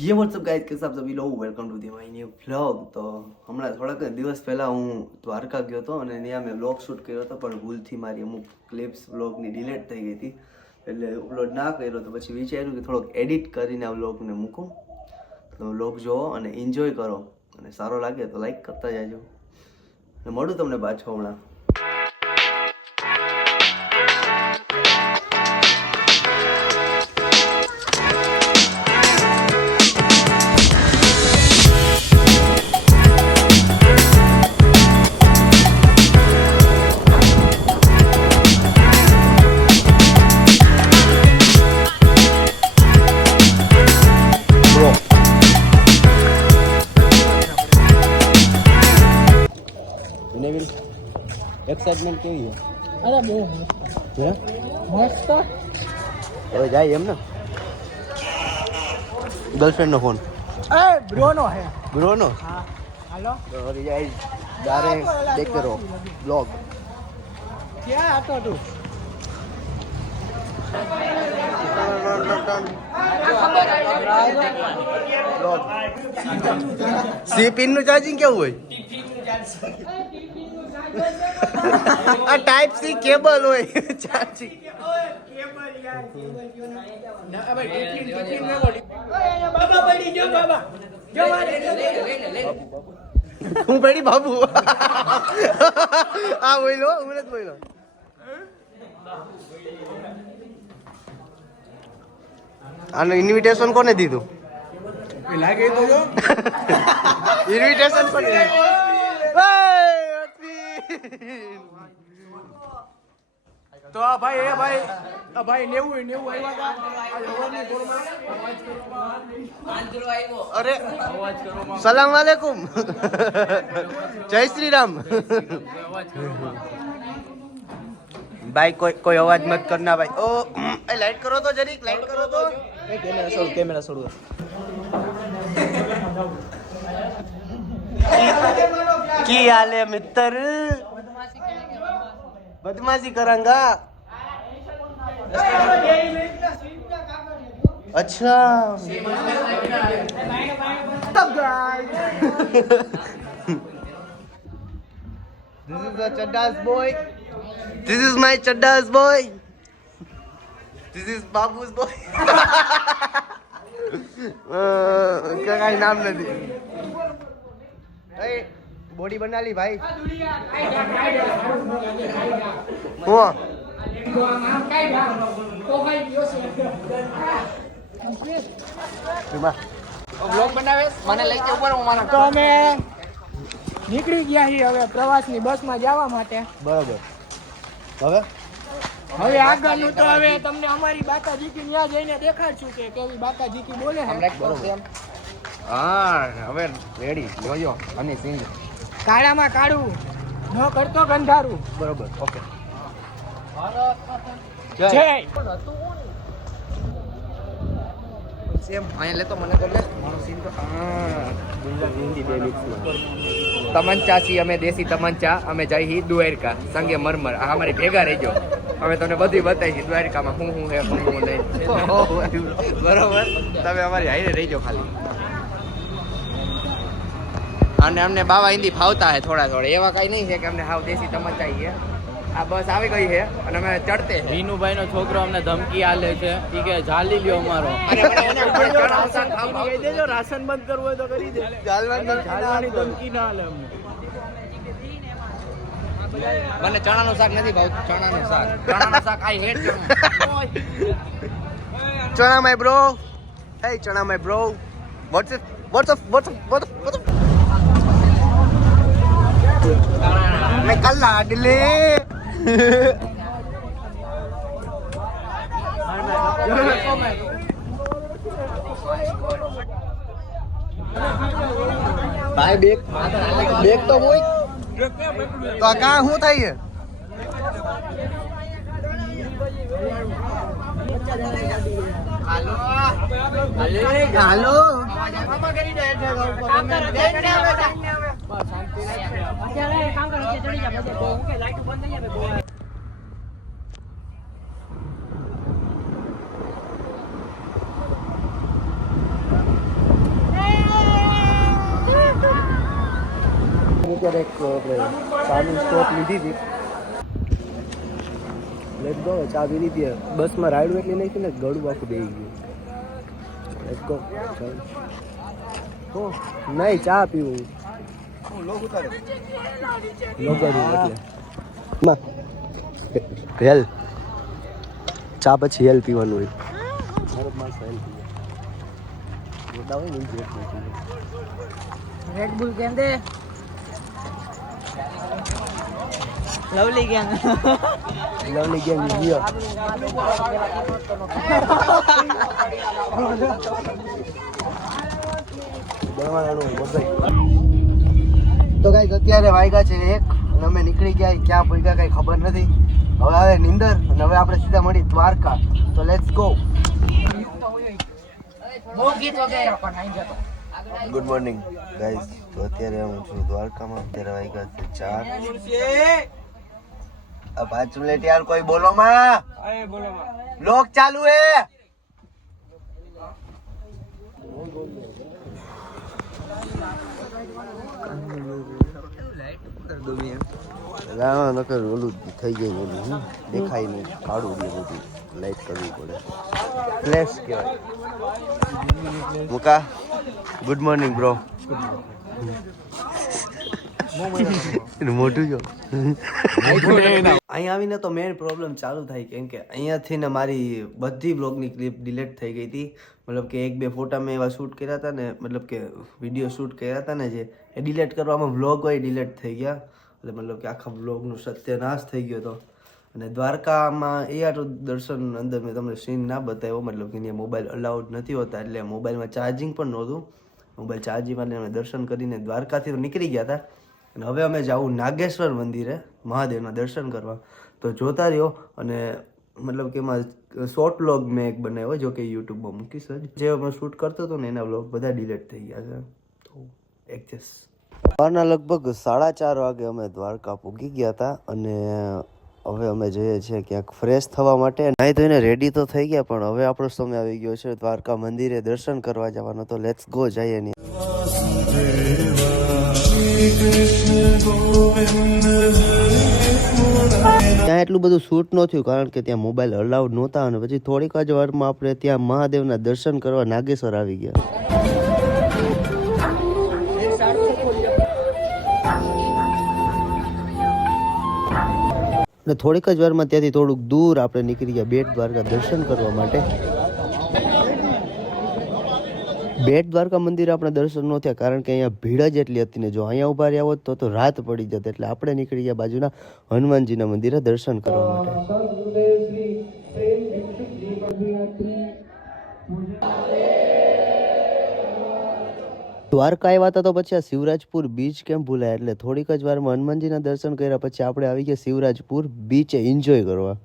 ये WhatsApp guys, कैसे आप सभी लोग, welcome to the my new vlog. તો હમણાં થોડાક દિવસ પહેલા હું દ્વારકા ગયો હતો અને ત્યાં મેં વ્લોગ શૂટ કર્યો હતો, પણ ભૂલથી મારી અમુક ક્લિપ્સ વ્લોગની ડિલીટ થઈ ગઈ હતી, એટલે અપલોડ ના કર્યો. તો પછી વિચાર્યું કે થોડોક એડિટ કરીને આ વ્લોગને મૂકું. તો વ્લોગ જોવો અને એન્જોય કરો, અને સારો લાગે તો લાઈક કરતા જાજો. અને મળું તમને પાછો હમણાં. एक्साइटमेंट કેવી છે? અરે બહુ હે મસ્ત. હવે જાય એમ ને. ગર્લફ્રેન્ડ નો ફોન એ બ્રોનો હે. બ્રોનો. હા હાલો. તો હવે જાય દારે દેખ કરો બ્લોગ. ક્યાં હતો તું? બ્લોગ. સી પિન નું ચાર્જિંગ કેવું હોય? આ ટાઈપ સી કેબલ હોય ચાર્જિંગ. હું પડી બાબુ. આ બોલો, હું નથી બોલો. આનું ઇન્વિટેશન કોને દીધું? લાગે તો જો ઇન્વિટેશન કોને દીધું? તો આ ભાઈ એ ભાઈ આ ભાઈ 90 આવ્યા હતા. અરે સલામ વાલેકુમ. જય શ્રી રામ. ભાઈ કોઈ અવાજ મત કરના ભાઈ. ઓ એ લાઈટ કરો તો જરીક, લાઈટ કરો તો. કેમેરા છોડો. की हाल है मित्र? बदमाशी करेंगा? अच्छा. This is the Chaddas boy. This is my Chaddas boy. This is Babu's boy. કઈ નામ નથી. બોડી બના લી ભાઈ. હું બ્લોગ બનાવે મને લઈ કે ઉપર હું તો અમે નીકળી ગયા છીએ હવે પ્રવાસની બસમાં જવા માટે. બરાબર. હવે આગળનું તો હવે તમને અમારી બાકાજીકી ત્યાં જઈને દેખાડશું કે કેવી બાકાજીકી બોલે છે. હા હવે રેડી જોયો અને સિંગ કાળામાં કાળું ન કરતો ગંધારું. બરોબર. ઓકે. જય સેમ અહીંયા લેતો મને તો લે મારો સીન તો ગુજરાતી હિન્દી બે મિક્સમાં. તમંચા છીએ અમે, દેશી તમંચા. અમે જઈ હી દ્વારકા સંગે મરમર. આ અમારી ભેગા રહીજો, અમે તમને બધી બતાવી દ્વારકામાં હું હે હું નહીં. બરોબર, તમે અમારી હાઈરે રહીજો ખાલી. અને અમને બાવા હિન્દી ફાવતા હે થોડા થોડા, એવા કઈ નહીં છે કે અમને હાવ દેશી તમંચા છે. આ બસ આવી ગઈ છે અને અમે ચડતે. ભીનુભાઈ નો છોકરો અમને ધમકી આલે છે ઈ કે ઝાલી લ્યો અમારો. દેજો રાશન બંધ કરવું હોય તો કરી દે. ઝાલવાની ધમકી ના આલે અમને. મને ચણાનું શાક નથી ભાવતું. ચણાનું શાક આઈ હેટ ચણા માય બ્રો. Hey ચણા માય બ્રો. What's up? मैं कल लाडले. ભાઈ બેગ તો હોય તો આ કા શું થાય છે? હાલો અત્યારે એક આપણે ચાની સ્ટોપ લીધી હતી. Let go. ચા પી લીધી. બસમાં રાઈડ એટલી નહીં ને ગળું આખું બેસી ગયું. Let go. નહીં ચા પીવું હેલ ચા પછી હેલ પીવાનું હોય. રેડ બુલ કેમ દે લવલી ગેંગ લવલી ગેમ ગયો. તો ગાઈસ અત્યારે વાગ્યા છે 1 અને અમે નીકળી ગયા. ક્યાં પહોંચ્યા કઈ ખબર નથી. હવે આવે નિંદર અને હવે આપણે સીધા મળી દ્વારકા. તો let's go. Good morning guys. તો અત્યારે હું છું દ્વારકામાં. અત્યારે વાગ્યા છે 4. 5 મિનિટ યાર કોઈ બોલો માં. લોક ચાલુ હે. નકર ઓલું થઈ ગયું ઓલું દેખાય નહીં. કાળું બધું લાઈટ કરવી પડે. ફ્લેશ કહેવાય. મુકા ગુડ મોર્નિંગ બ્રો. મોટું જો અહીંયા આવીને તો મેઇન પ્રોબ્લેમ ચાલુ થાય કેમ કે અહીંયાથી ને મારી બધી બ્લોગની ક્લિપ ડિલીટ થઈ ગઈ હતી. મતલબ કે 1-2 ફોટા મેં એવા શૂટ કર્યા હતા ને, મતલબ કે વિડીયો શૂટ કર્યા હતા ને જે એ ડિલીટ કરવામાં વ્લોગ હોય ડિલીટ થઈ ગયા. એટલે મતલબ કે આખા વ્લોગનું સત્યનાશ થઈ ગયો હતો. અને દ્વારકામાં એ આટલું દર્શન અંદર મેં તમને સીન ના બતાવ્યો. મતલબ કે અહીંયા મોબાઈલ અલાઉડ નથી હોતા એટલે મોબાઈલમાં ચાર્જિંગ પણ નહોતું. મોબાઈલ ચાર્જિંગમાં અમે દર્શન કરીને દ્વારકાથી તો નીકળી ગયા હતા. અને હવે અમે જાવું નાગેશ્વર મંદિરે મહાદેવના દર્શન કરવા. તો જોતા રહ્યો. અને મતલબ કે એમાં શોર્ટ વ્લોગ મેં એક બનાવ્યો જો કે યુટ્યુબમાં મૂકીશ જ. જે અમે શૂટ કરતો હતો ને એના વ્લોગ બધા ડિલીટ થઈ ગયા છે. તો એડજસ્ટ. સવારના લગભગ 4:30 વાગે અમે દ્વારકા પૂગી ગયા હતા. અને હવે અમે જઈએ છીએ ક્યાંક ફ્રેશ થવા માટે. નહીં તો એને રેડી તો થઈ ગયા પણ હવે આપણો સમય આવી ગયો છે દ્વારકા મંદિરે દર્શન કરવા જવાનો. તો લેટ્સ ગો જઈએ નહીં. ત્યાં એટલું બધું શૂટ ન થયું કારણ કે ત્યાં મોબાઈલ અલાઉડ નહોતા. અને પછી થોડીક જ વારમાં આપણે ત્યાં મહાદેવના દર્શન કરવા નાગેશ્વર આવી ગયા. અને થોડીક જ વારમાં ત્યાંથી થોડુંક દૂર આપણે નીકળી ગયા બેટ દ્વારકા દર્શન કરવા માટે. બેટ દ્વારકા મંદિર આપણે દર્શન ન થયા કારણ કે અહીંયા ભીડ જ એટલી હતી ને જો અહીંયા ઉભા રહ્યા હોત તો રાત પડી જત. એટલે આપણે નીકળી ગયા બાજુના હનુમાનજીના મંદિરે દર્શન કરવા માટે. દ્વારકા આવ્યા હતા તો પછી આ શિવરાજપુર બીચ કેમ ભૂલાય. એટલે થોડીક જ વારમાં હનુમાનજીના દર્શન કર્યા પછી આપણે આવી ગયા શિવરાજપુર બીચે એન્જોય કરવા.